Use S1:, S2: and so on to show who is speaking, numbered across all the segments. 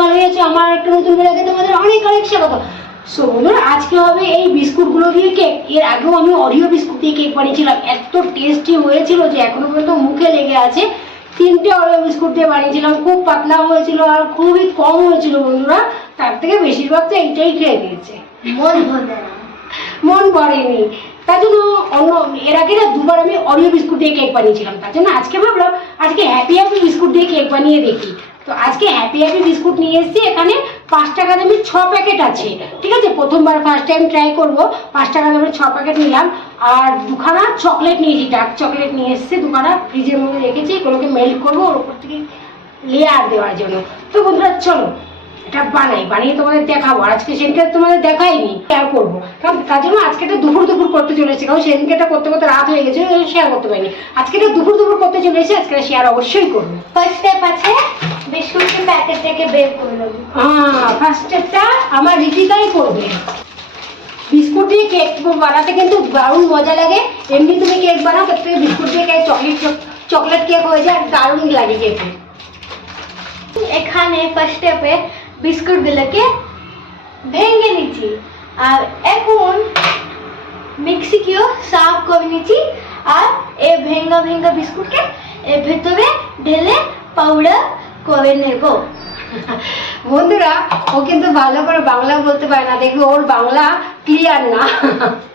S1: ভালোই আছো আমার একটা নতুন ব্লগে তোমাদের অনেক অনেক স্বাগত। সো বন্ধুরা আজকে হবে এই বিস্কুটগুলো দিয়ে কেক এর আগেও আমি অরিও বিস্কুট দিয়ে কেক বানিয়েছিলাম। এত টেস্টি হয়েছিল যে এখনও পর্যন্ত মুখে লেগে আছে। তিনটে অরিও বিস্কুট দিয়ে বানিয়েছিলাম। খুব পাতলা হয়েছিল আর খুবই কম হয়েছিল বন্ধুরা। তার থেকে বেশিরভাগ তো এইটাই খেয়ে দিয়েছে
S2: মন
S1: মন ভরেনি। তার জন্য অন্য এর আগে না দুবার আমি অরিও বিস্কুট দিয়ে কেক বানিয়েছিলাম। তার জন্য আজকে ভাবলাম আজকে হ্যাপি হ্যাপি বিস্কুট দিয়ে কেক বানিয়ে দেখি। তো আজকে হ্যাপি হ্যাপি বিস্কুট নিয়ে এসেছি। এখানে পাঁচ টাকা দামে ছ প্যাকেট আছে। ঠিক আছে? প্রথমবার ফার্স্ট টাইম ট্রাই করব। পাঁচ টাকা দামে ছ প্যাকেট নিলাম। আর দুখানা চকলেট নিয়েছি। ডার্ক চকলেট নিয়ে এসেছি। দুখানা ফ্রিজের মধ্যে রেখেছি। এগুলোকে মেল্ট করব। ওর উপর থেকে লেয়ার দেওয়ার জন্য। তো বন্ধুরা, চলো। এটা বানাই বানিয়ে তোমাদের দেখাবো। আর আজকে সেদিনকে তোমাদের দেখাইনি শেয়ার করব। কারণ তার জন্য আজকে তো দুপুর দুপুর করতে চলেছে কারণ সেদিনকে এটা করতে করতে রাত হয়ে গেছে শেয়ার করতে পারিনি। আজকে তো দুপুর দুপুর করতে চলেছে আজকে শেয়ার অবশ্যই করব।
S2: ফার্স্ট স্টেপ আছে বিস্কুটের প্যাকেট থেকে বের করে নেব।
S1: হ্যাঁ ফার্স্ট স্টেপটা আমার রীতিকাই করবে। বিস্কুট দিয়ে কেক বানাতে কিন্তু দারুণ মজা লাগে। এমনি তুমি কেক বানাও তার থেকে বিস্কুট দিয়ে কেক চকলেট চকলেট কেক হয়ে যায় আর দারুণ লাগে খেতে
S2: এখানে ফার্স্ট স্টেপে বিস্কুটগুলোকে ভেঙে নিচ্ছি। আর এখন মিক্সিকেও সাফ করে নিচ্ছি। আর এই ভেঙ্গা ভেঙ্গা বিস্কুটকে এর ভেতরে ঢেলে পাউডার করে নেব।
S1: বন্ধুরা, ও কিন্তু ভালো করে বাংলা বলতে পারে না। দেখবে ওর বাংলা ক্লিয়ার না।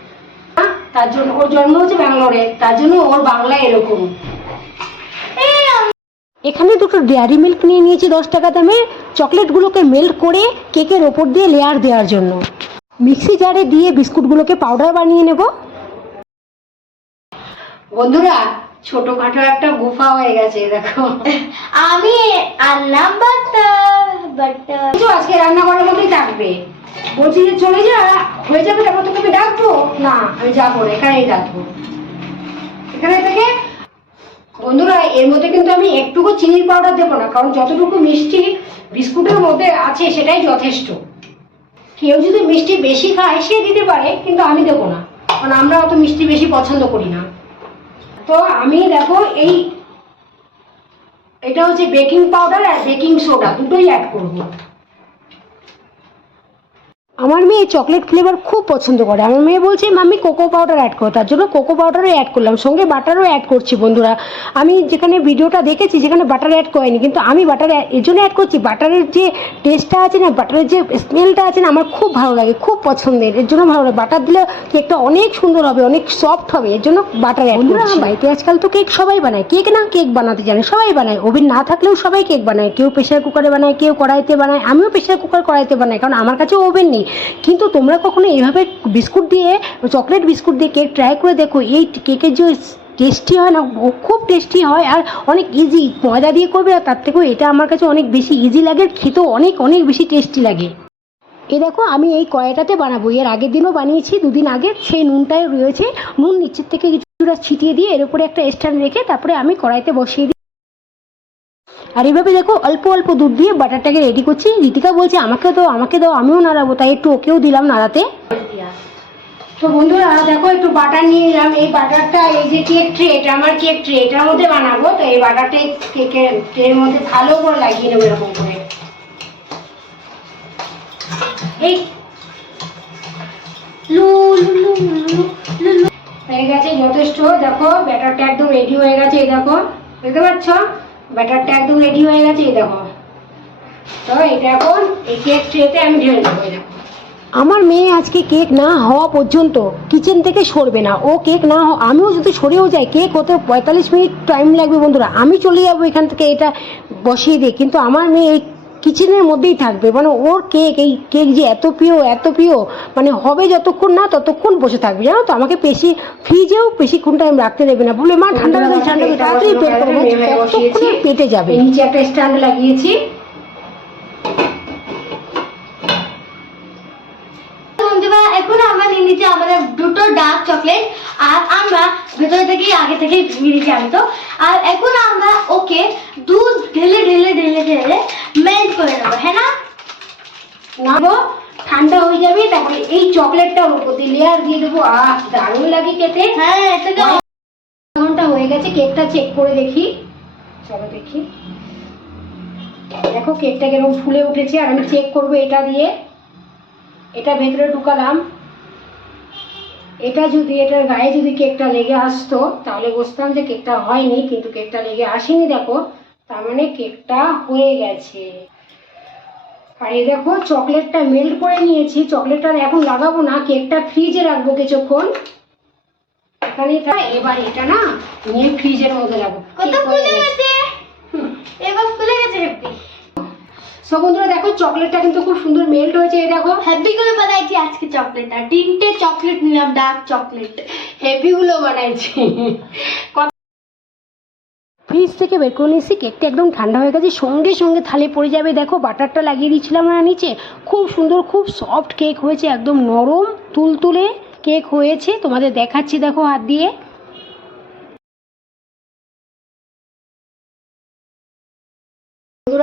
S1: তার জন্য, ওর জন্ম হচ্ছে ব্যাঙ্গালোরে। তার জন্য ওর বাংলা এরকম। এখানে দুটো ডেয়ারি মিল্ক নিয়ে নিয়েছি দশ টাকা দামে। চকলেটগুলোকে মেল্ট করে কেকের ওপর দিয়ে লেয়ার দেওয়ার জন্য। মিক্সি জারে দিয়ে বিস্কুটগুলোকে পাউডার বানিয়ে নেব। বন্ধুরা ছোটখাটো একটা গুফা হয়ে গেছে দেখো।
S2: আমি আনলাম বাটার বাটার।
S1: তো আজকে রান্না করার মধ্যেই থাকবে। বলছি যে চলে যা হয়ে যাবে তারপর তোকে আমি ডাকবো? না আমি যাব না এখানেই ডাকবো এখানে থেকে বন্ধুরা, এর মধ্যে কিন্তু আমি একটুকু চিনির পাউডার দেবো না, কারণ যতটুকু মিষ্টি বিস্কুটের মধ্যে আছে সেটাই যথেষ্ট। কেউ যদি মিষ্টি বেশি খায়, সে দিতে পারে, কিন্তু আমি দেবো না, কারণ আমরা অত মিষ্টি বেশি পছন্দ করি না। তো আমি দেখো, এই এটা হচ্ছে বেকিং পাউডার আর বেকিং সোডা দুটোই অ্যাড করব। আমার মেয়ে চকলেট ফ্লেভার খুব পছন্দ করে। আমার মেয়ে বলছে মাম্মি কোকো পাউডার অ্যাড করো। তার জন্য কোকো পাউডারও অ্যাড করলাম। সঙ্গে বাটারও অ্যাড করছি বন্ধুরা। আমি যেখানে ভিডিওটা দেখেছি সেখানে বাটার অ্যাড করেনি কিন্তু আমি বাটার এর জন্য অ্যাড করছি। বাটারের যে টেস্টটা আছে না বাটারের যে স্মেলটা আছে না আমার খুব ভালো লাগে খুব পছন্দের। এর জন্য ভালো লাগে। বাটার দিলে কেকটা অনেক সুন্দর হবে অনেক সফট হবে এর জন্য বাটার অ্যাড করছি। বাড়িতে আজকাল তো কেক সবাই বানায়। কেক না কেক বানাতে জানে সবাই বানায়। ওভেন না থাকলেও সবাই কেক বানায়। কেউ প্রেশার কুকারে বানায় কেউ কড়াইতে বানায়। আমিও প্রেশার কুকার কড়াইতে বানাই কারণ আমার কাছে ওভেন নেই। কিন্তু তোমরা কখনো এইভাবে বিস্কুট দিয়ে, চকলেট বিস্কুট দিয়ে কেক ট্রাই করে দেখো, এই কেকের যে টেস্টি হয় না খুব টেস্টি হয় আর অনেক ইজি ময়দা দিয়ে করবে আর তার থেকেও এটা আমার কাছে অনেক বেশি ইজি লাগে, খেতেও অনেক অনেক বেশি টেস্টি লাগে। এ দেখো, আমি এই কড়াইটাতে বানাবো। এর আগের দিনও বানিয়েছি, দুদিন আগে সেই নুনটাই রয়েছে। নুন নিচের থেকে কিছুটা ছিটিয়ে দিয়ে এর উপরে একটা স্ট্যান্ড রেখে তারপরে আমি কড়াইতে বসিয়ে দিই আর এইভাবে দেখো অল্প অল্প দুধ দিয়ে বাটারটাকে রেডি করছি। রীতিকা বলছে আমাকে দাও আমাকে দাও, আমিও নাড়াবো। তাই একটু ওকেও দিলাম নাড়াতে। তো বন্ধুরা, দেখো, একটু বাটার নিয়ে নিলাম এই বাটারটা, এই যে কেক ট্রে এটা আমার কেক ট্রে এটার মধ্যে বানাবো। তো এই বাটারটা কেকের ট্রের মধ্যে ভালো করে লাগিয়ে নেব এরকম করে। এই। হয়ে গেছে, যথেষ্ট। দেখো, ব্যাটারটা একদম রেডি হয়ে গেছে, এই দেখো। দেখতে পাচ্ছ ব্যাটারটা একদম রেডি হয়ে গেছে, এই দেখো। তো এটা এখন এই কেক ট্রেতে আমি ঢেলে দেবো, এই দেখো। আমার মেয়ে আজকে কেক না হওয়া পর্যন্ত কিচেন থেকে সরবে না। ও কেক না হওয়া আমিও যদি সরেও যাই কেক হতে পঁয়তাল্লিশ মিনিট টাইম লাগবে বন্ধুরা। আমি চলে যাব এখান থেকে, এটা বসিয়ে দিয়ে। কিন্তু আমার মেয়ে এই কিচেনের মধ্যেই থাকবে। মানে ওর কেক, এই কেক যে এত প্রিয় এত প্রিয় মানে হবে যতক্ষণ না ততক্ষণ বসে থাকবে। জানো তো, আমাকে বেশি ফ্রিজেও বেশিক্ষণ টাইম রাখতে দেবে না। বলে, মা, ঠান্ডা লাগে ঠান্ডা লাগে তাড়াতাড়ি পেট যাবে? নিচে একটা স্ট্যান্ড লাগিয়েছি
S2: বন্ধুরা নিচ্ছি আমাদের দুটো ডার্ক চকলেট আর আমরা ভেতরে থেকেই আগে থেকেই মিলিয়ে আনতো আর এখন আমরা ওকে দুধ ঢেলে ঢেলে ঢেলে ঢেলে মেল্ট করে নেব হ্যাঁ না?
S1: নাবো ঠান্ডা হয়ে যাবে তারপরে এই চকলেটটা ওর প্রতি লেয়ার দিয়ে দেবো। আহ দারুণ লাগে খেতে।
S2: হ্যাঁ এটাকে
S1: ঘণ্টা হয়ে গেছে কেকটা চেক করে দেখি। চলো দেখি। দেখো কেকটা কীরকম ফুলে উঠেছে আর আমি চেক করব এটা দিয়ে। এটা ভেতরে ঢুকালাম। এটা যদি এটার গায়ে যদি কেকটা লেগে আসতো তাহলে বুঝতাম যে কেকটা হয়নি কিন্তু কেকটা লেগে আসেনি দেখো। তার মানে কেকটা হয়ে গেছে। আর এই দেখো চকলেটটা মেল্ট করে নিয়েছি। চকলেটটা এখন লাগাবো না কেকটা ফ্রিজে রাখব কিছুক্ষণ। এখানে এটা এবার এটা না নিয়ে ফ্রিজের মধ্যে রাখব।
S2: এবার ফুলে গেছে
S1: সো বন্ধুরা দেখো চকলেটটা কিন্তু খুব সুন্দর মেল্ট হয়েছে এই দেখো।
S2: হ্যাপি করে বানাইছি আজকে চকলেটটা তিনটে চকলেট নিলাম ডার্ক চকলেট।
S1: হেভিগুলো বানাইছি। ফ্রিজ থেকে বের করে নিয়েছি কেকটা একদম ঠান্ডা হয়ে গেছে সঙ্গে সঙ্গে থালে পড়ে যাবে। দেখো বাটারটা লাগিয়ে দিয়েছিলাম না নিচে। খুব সুন্দর খুব সফট কেক হয়েছে একদম নরম তুলতুলে কেক হয়েছে। তোমাদের দেখাচ্ছি দেখো হাত দিয়ে।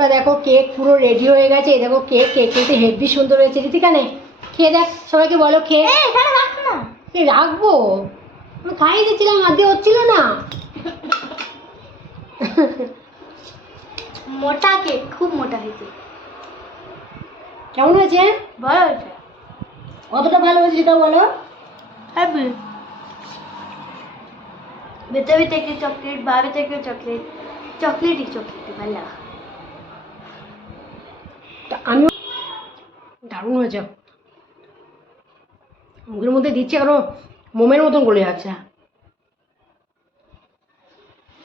S1: বন্ধুরা দেখো কেক পুরো রেডি হয়ে গেছে। এই দেখো কেক কেক কিন্তু হেভি সুন্দর হয়েছে রীতিকানে খেয়ে দেখ সবাইকে বলো খেয়ে। রাখব আমি খাইয়ে দিচ্ছিলাম দিয়ে হচ্ছিল না।
S2: মোটা কেক খুব মোটা হয়েছে।
S1: কেমন হয়েছে?
S2: বড় হয়েছে।
S1: কতটা ভালো হয়েছে সেটা বলো।
S2: হ্যাপি ভেতরে থেকে চকলেট বাইরে থেকে চকলেট চকলেটই চকলেট ভালো
S1: তা আমি দারুণ হয়েছে। মুখের মধ্যে দিচ্ছে আরও মোমের মতন গলে যাচ্ছে।